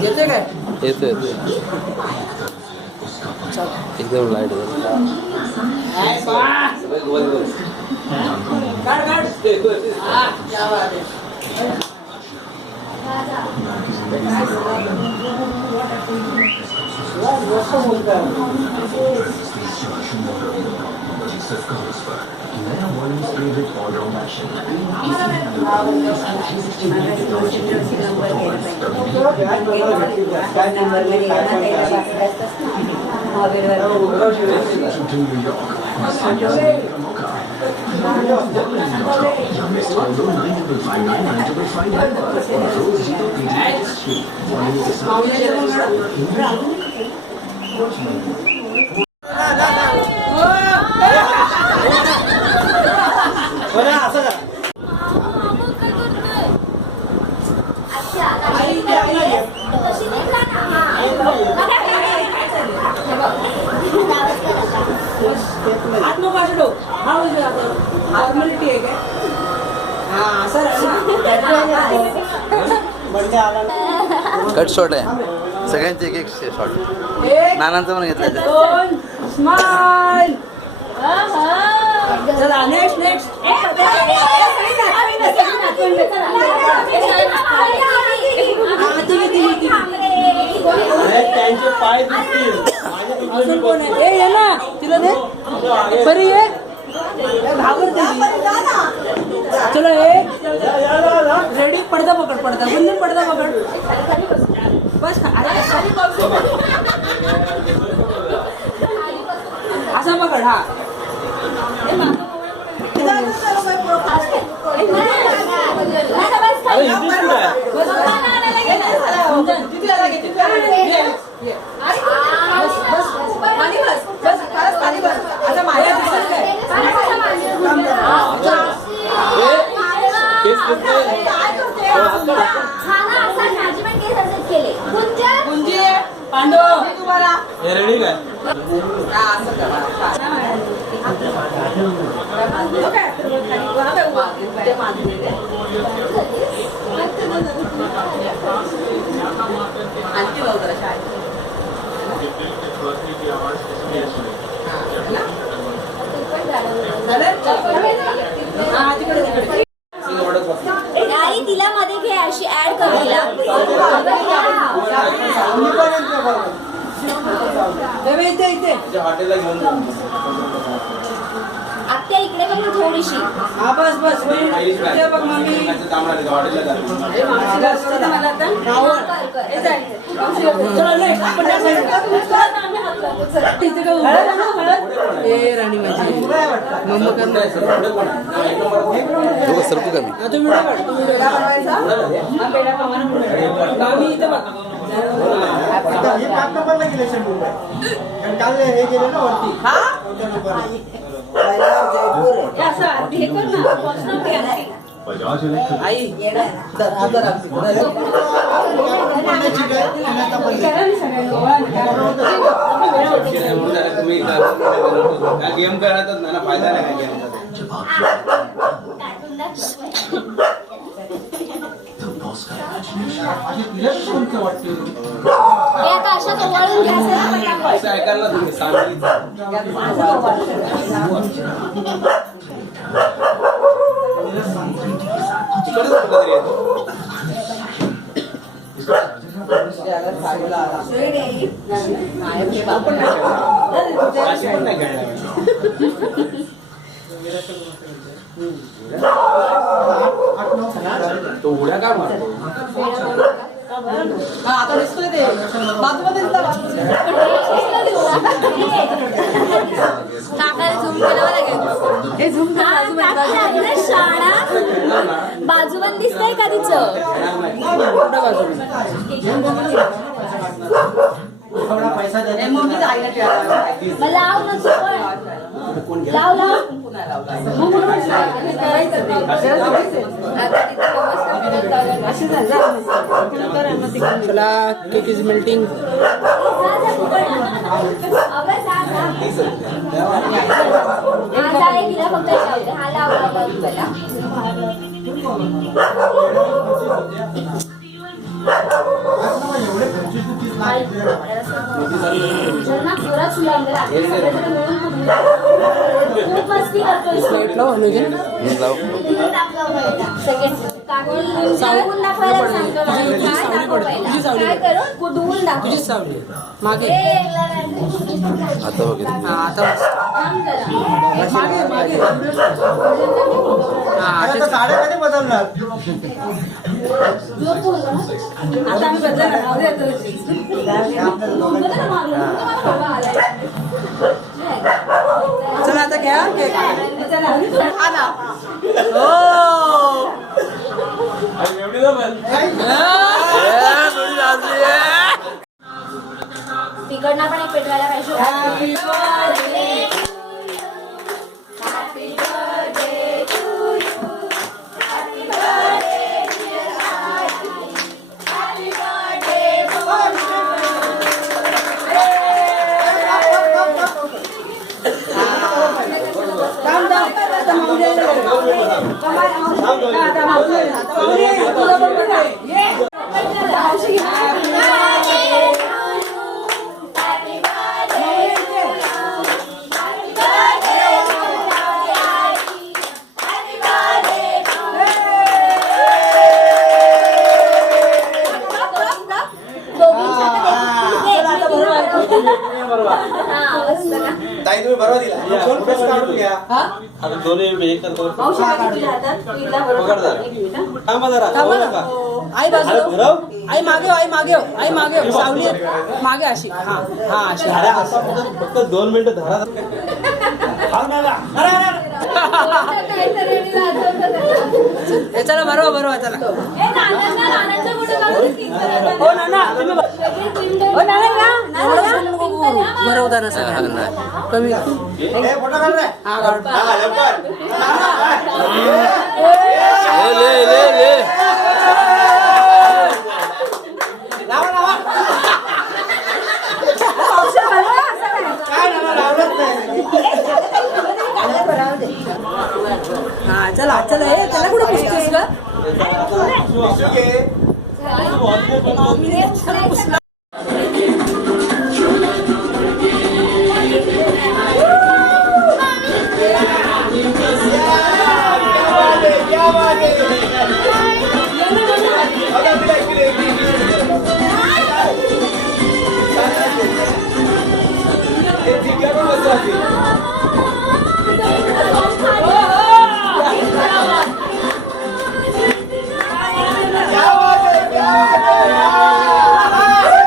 येते काय? येते एकदम लाईट कट शॉट आहे सगळ्यांचे एक एक शॉट नानांचं पण घेतलं चलो रेडी पडदा पकड पडदा बंद पडदा पकड बस असा पकड हा रेडी काय तिला मध्ये घे अशी ऍड कर तिला हॉटेलला घेऊन जाऊ आत्या इकडे बघ थोडीशी हा बस बस बघ मम्मी राणी माझी मम्मा करणार सरकू कमी इथे बघ काल हे गेले ना वरती आई गेम करतच ना फायदा नाही गेम ऐकायला तुम्ही तो उड्या का मारतो? हा आता दिसतोय ते बाजूमध्ये काकाला झूम करावं लागेल. हे झूम कर हा, काकी आहे ना शाळा बाजूबंद दिसतंय का तिचं? मम्मीचा आईला ठेवायला मग लाव ना तू पण. लाव लाव. चला केक इज मेल्टिंग. अगं जा, जा. हा, जा, हे तिला फक्त लाव दे. हा, लाव, लाव, लाव तुला. चल ना, जोरात फुलावून दे. रात्री सगळेजण मिळून फुलूया. खूप मस्ती करतोय. सेकंड. काकी सावून दाखवायला सांगतो ना. काय दाखव पहिला? काय करू? कुठून दाखव. तुझीच सावली मागे. आता बघितलं हा आता थांब जरा. मागे मागे हा आता साड्या कधी बदलणार? जोर बोल ना. आता आम्ही बदलणार राहू दे आता. चला आता घ्या केक. हा ना. हो तिकडनं पण एक पेटवायला पाहिजे. Happy birthday. Happy birthday to you. Happy birthday dear Aarti. Happy birthday Mona. थांब थांब. आता माऊली आली. आता माऊली आली. तुझा पण birthday. ये. ताई तुम्ही बरोबर दिला. दोन पैसे काढून घ्या. हा? आता दोन्ही हे करतो. मावशी मागे तुझ्या हातात. तू हिला बरोबर पकड जरा. एक मिनिट, हा. थांबा जरा. थांबा जाऊ ना. नका. आई बाजूला. अरे भरव. आई मागे हो, आई मागे हो, आई मागे हो. सावली मागे अशी. हा हा अशी. अरे आता फक्त 2 मिनिटं धरा. खाऊ नका. अरे अरे काहीतरी आणि वाजवतं त्याला. चला बरोबर बरोबर चला. ए, नानांना, नानांच्या कुठं जाऊन तिकडे हो ना ना तुम्ही वेगळी तीन डोळे. हो ना ना ना. नाना, बरोबर ना सगळं कमी हे फोटो काढ रे. हा काढ. हा लवकर. ले ले ले लावा लावा. काय नावा लावलंच नाही. हा चला चला हे त्याला कुठं पुसतोस का? टिश्यू घे. क्या बात है. आता तिला इकडे. हे ठिकाण पण मस्त असेल. क्या बात है. क्या बात है.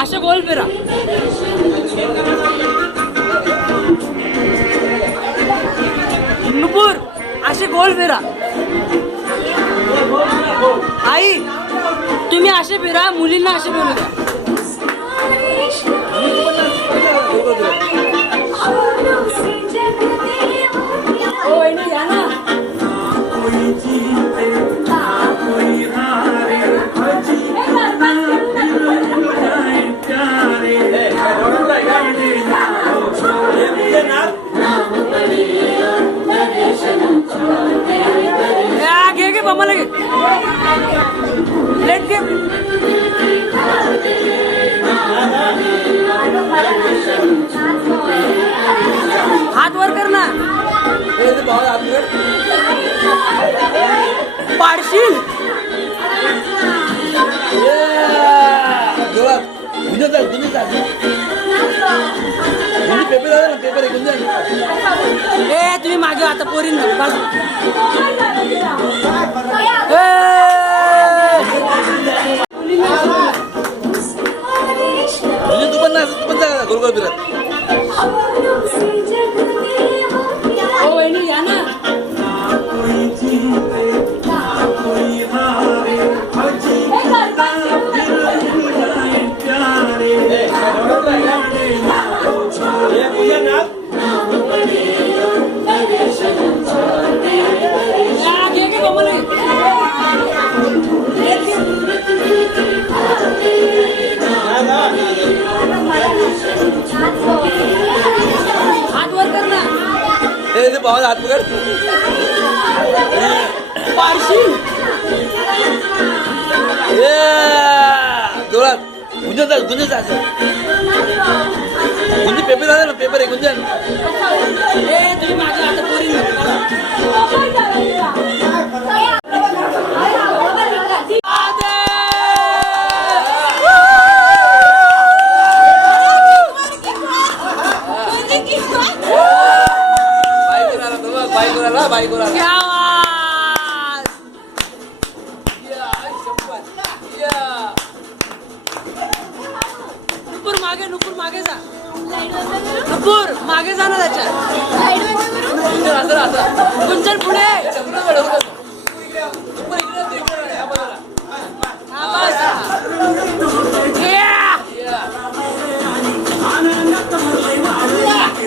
असे गोल फिरा. नुपूर असे गोल फिरा. आई तुम्ही असे फिरा, मुलींना असे फिरू द्या. ओ वहिनी या ना. घे बम्मा लगे लेट घे. हात वर कर ना. पाडशील. ए तुम्ही मागे आता पोरीन तू पण जा गोलगोल फिरत. ओ वहिनी या ना. हात वर कर ना. भावा हात पकड. पाडशील. जोरात गुंजत जा. गुंजी पेपर आला ना पेपर आहे गुंजन ए तुम्ही मागे आता पोरी बाईक क्या आवाज नुपूर मागे जा नुपूर मागे जा ना त्याच्या गुंजन पुढे हा, बस. Yeah.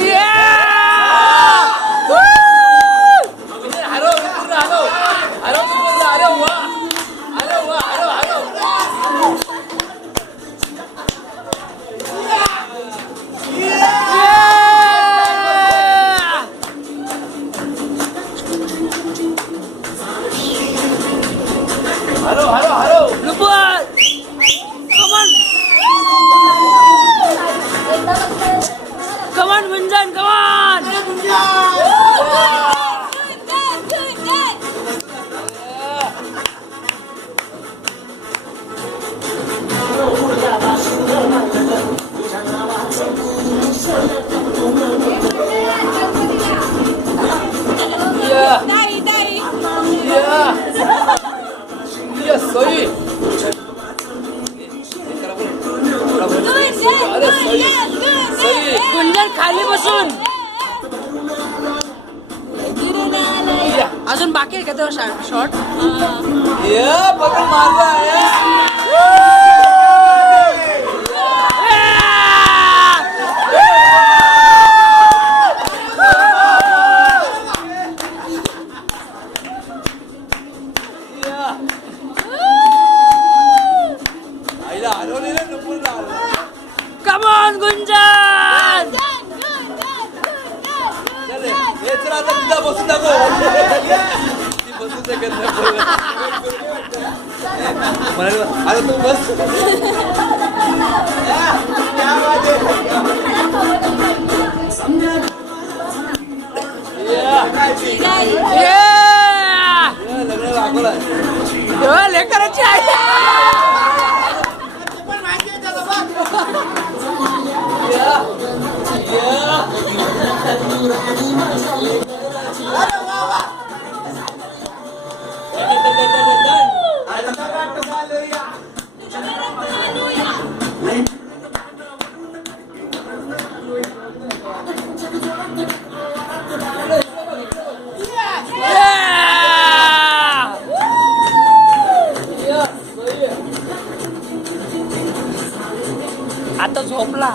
Yeah. Woo. Luput. Come on. Come on, Gunjan, come on. गुंजन खाली बसून अजून बाकी आहे का तो शॉट Come on, Gunjan! बसून दाखव बसून अरे तू बस लेकराची आई आता झोपला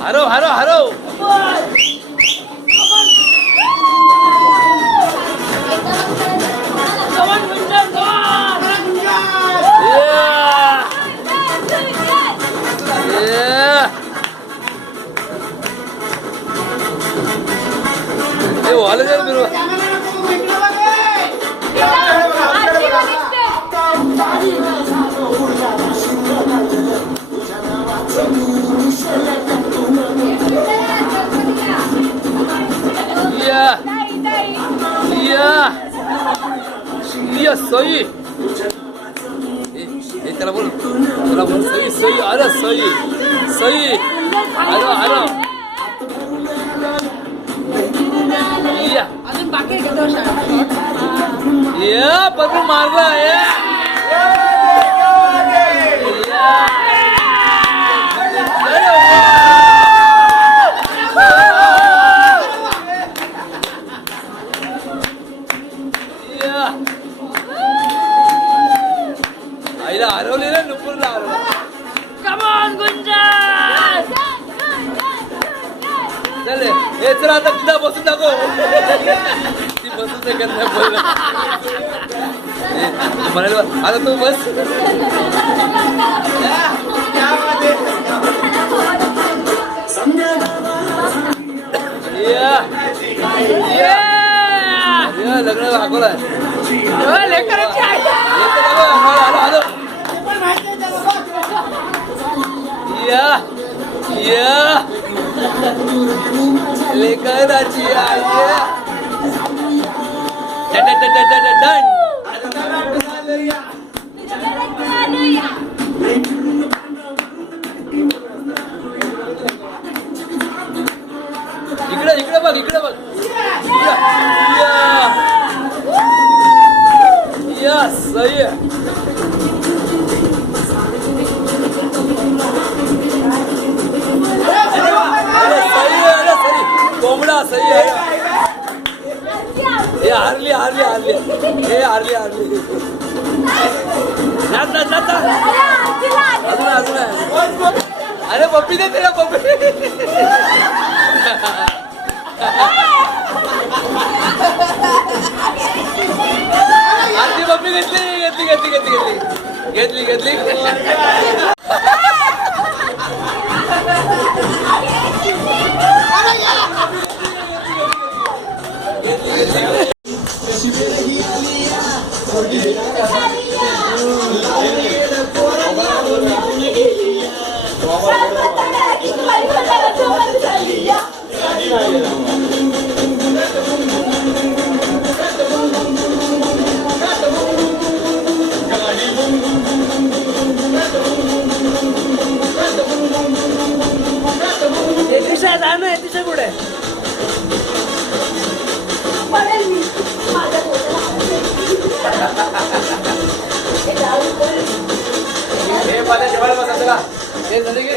हरो हरो हरो वाले जाए मेरे सही त्याला बोल सही सही अरे सही सही हरो हरो अजून बाकी आहे का तो शॉट पण मारला आईला हरवलेलं नुपूरला Come on, Gunjan! चल हे चला आता तिथं बसून दाखव ती बसून शकत नाही बोलला म्हणाल आता तू बस या लग्न दाखवलाय लेकराची आई. या या लेकराची आई डन. इकडे इकडे बघ इकडे बघ या सही आहे. अरे सही आहे अरे सही कोंबडा सही आहे. हे हारली हारली हारली हे हारली हारली जात जात जात अजून अजून आहे. अरे पप्पी दे तिला पप्पी. आरती पप्पी घेतली घेतली घेतली घेतली घेतली घेतली घेतली. पुढे हे पाण्याच्या जेवायला बसा चला हे झाले की